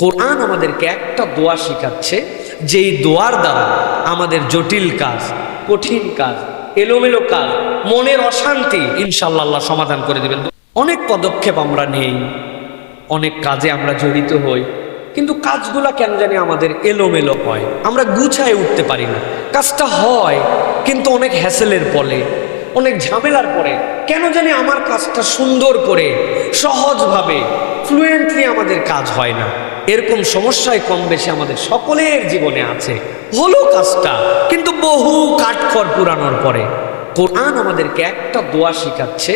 কোরআন আমাদেরকে একটা দোয়া শেখাচ্ছে, যেই দোয়ার দ্বারা আমাদের জটিল কাজ, কঠিন কাজ, এলোমেলো কাজ, মনের অশান্তি ইনশাআল্লাহ আল্লাহ সমাধান করে দেবেন। অনেক পদক্ষেপ আমরা নেই, অনেক কাজে আমরা জড়িত হই, কিন্তু কাজগুলা কেন জানি আমাদের এলোমেলো হয়, আমরা গুছায় উঠতে পারি না। কাজটা হয় কিন্তু অনেক হ্যাসেলের ফলে, অনেক ঝামেলার পরে কেন জানি আমার কাজটা সুন্দর করে সহজভাবে ফ্লুয়েন্টলি আমাদের কাজ হয় না। এরকম সমস্যায় কম বেশি আমাদের সকলের জীবনে আছে। হলো কাজটা কিন্তু বহু কাঠখড় পুরানোর পরে। কোরআন আমাদেরকে একটা দোয়া শেখাচ্ছে,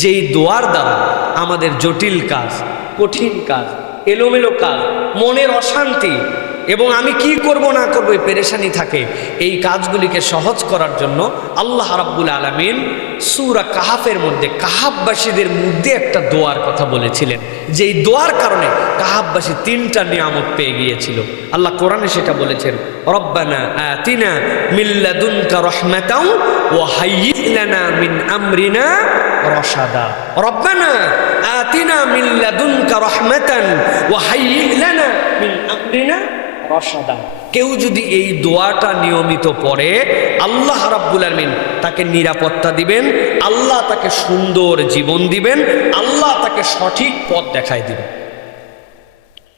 যেই দোয়ার দ্বারা আমাদের জটিল কাজ, কঠিন কাজ, এলোমেলো কাজ, মনের অশান্তি এবং আমি কি করব না করব এই পেরেশানি থাকে, এই কাজগুলিকে সহজ করার জন্য আল্লাহ রাব্বুল আলামিন সূরা কাহাফের মধ্যে কাহাফবাসীদের মধ্যে একটা দোয়ার কথা বলেছিলেন, যেই দোয়ার কারণে কাহাফবাসী 3টা নিয়ামত পেয়ে গিয়েছিল। আল্লাহ কোরআনে সেটা বলেছেন, রব্বানা আতিনা মিন লাদুনকা রাহমাতাও ওয়া হাইয়্যি লানা মিন আমরিনা রশাদা। রব্বানা আতিনা মিন লাদুনকা রাহমাতান ওয়া হাইয়্যি লানা মিন আমরিনা রশাদা। কেউ যদি এই দোয়াটা নিয়মিত পড়ে, আল্লাহ রাব্বুল আলামিন তাকে নিরাপত্তা দিবেন, আল্লাহ তাকে সুন্দর জীবন দিবেন, আল্লাহ তাকে সঠিক পথ দেখায় দিবেন।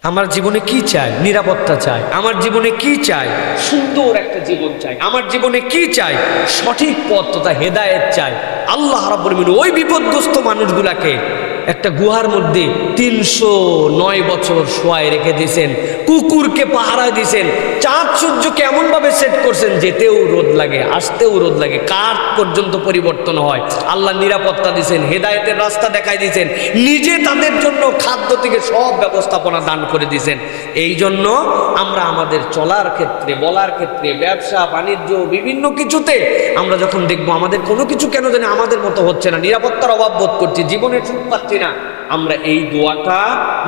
আমার জীবনে কি চাই? নিরাপত্তা চাই। আমার জীবনে কি চাই? সুন্দর একটা জীবন চাই। আমার জীবনে কি চাই? সঠিক পথ তথা হেদায়েত চাই। আল্লাহ রাব্বুল আলামিন ওই বিপদগ্রস্ত মানুষগুলাকে একটা গুহার মধ্যে 309 বছর শোয়ায় রেখে দিয়েছেন, কুকুরকে পাহারা দিয়েছেন, চাঁদ সূর্যকে এমন ভাবে সেট করছেন যেতেও রোদ লাগে, আসতেও রোদ লাগে, কাঠ পর্যন্ত পরিবর্তন হয়। আল্লাহ নিরাপত্তা দিয়েছেন, হেদায়েতের রাস্তা দেখাই দিয়েছেন, নিজে তাদের জন্য খাদ্য থেকে সব ব্যবস্থাপনা দান করে দিয়েছেন। এই জন্য আমরা আমাদের চলার ক্ষেত্রে, বলার ক্ষেত্রে, ব্যবসা বাণিজ্য বিভিন্ন কিছুতে আমরা যখন দেখবো আমাদের কোনো কিছু কেন জানি আমাদের মতো হচ্ছে না, নিরাপত্তার অভাব বোধ করছি, জীবনের সুখ পাচ্ছি না, আমরা এই দোয়াটা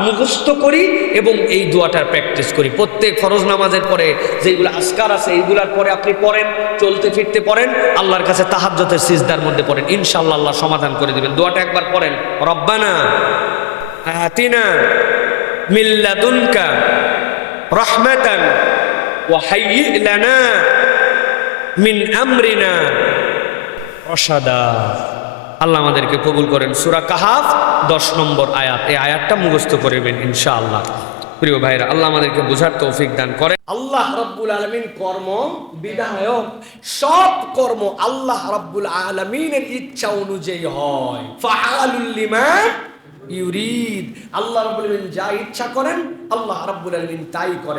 মুখস্থ করি এবং এই দোয়াটার প্র্যাকটিস করি। প্রত্যেক ফরজ নামাজের পরে যেগুলো আজকার আছে এইগুলার পরে আপনি পড়েন, চলতে ফিরতে পড়েন, আল্লাহর কাছে তাহাজ্জুদের সিজদার মধ্যে পড়েন, ইনশাআল্লাহ আল্লাহ সমাধান করে দিবেন। দোয়াটা একবার পড়েন, রব্বানা আতিনা মিন লাদুনকা রাহমাতান ওয়া হাইয়্যি লানা মিন আমরিনা রশাদা। আল্লাহ আমাদেরকে কবুল করেন। সূরা কাহাফ 10 নম্বর আয়াত, এই আয়াতটা মুখস্থ করবেন ইনশাআল্লাহ। প্রিয় ভাইরা, আল্লাহ আমাদেরকে বোঝার তৌফিক দান করেন। আল্লাহ রাব্বুল আলামিন কর্ম বিধায়ক, সব কর্ম আল্লাহ রাব্বুল আলামিনের ইচ্ছা অনুযায়ী হয়। ফাআলুল লিমা ইউরিদ। আল্লাহ রাব্বুল আলামিন যা ইচ্ছা করেন আল্লাহ রাব্বুল আলামিন তাই করেন।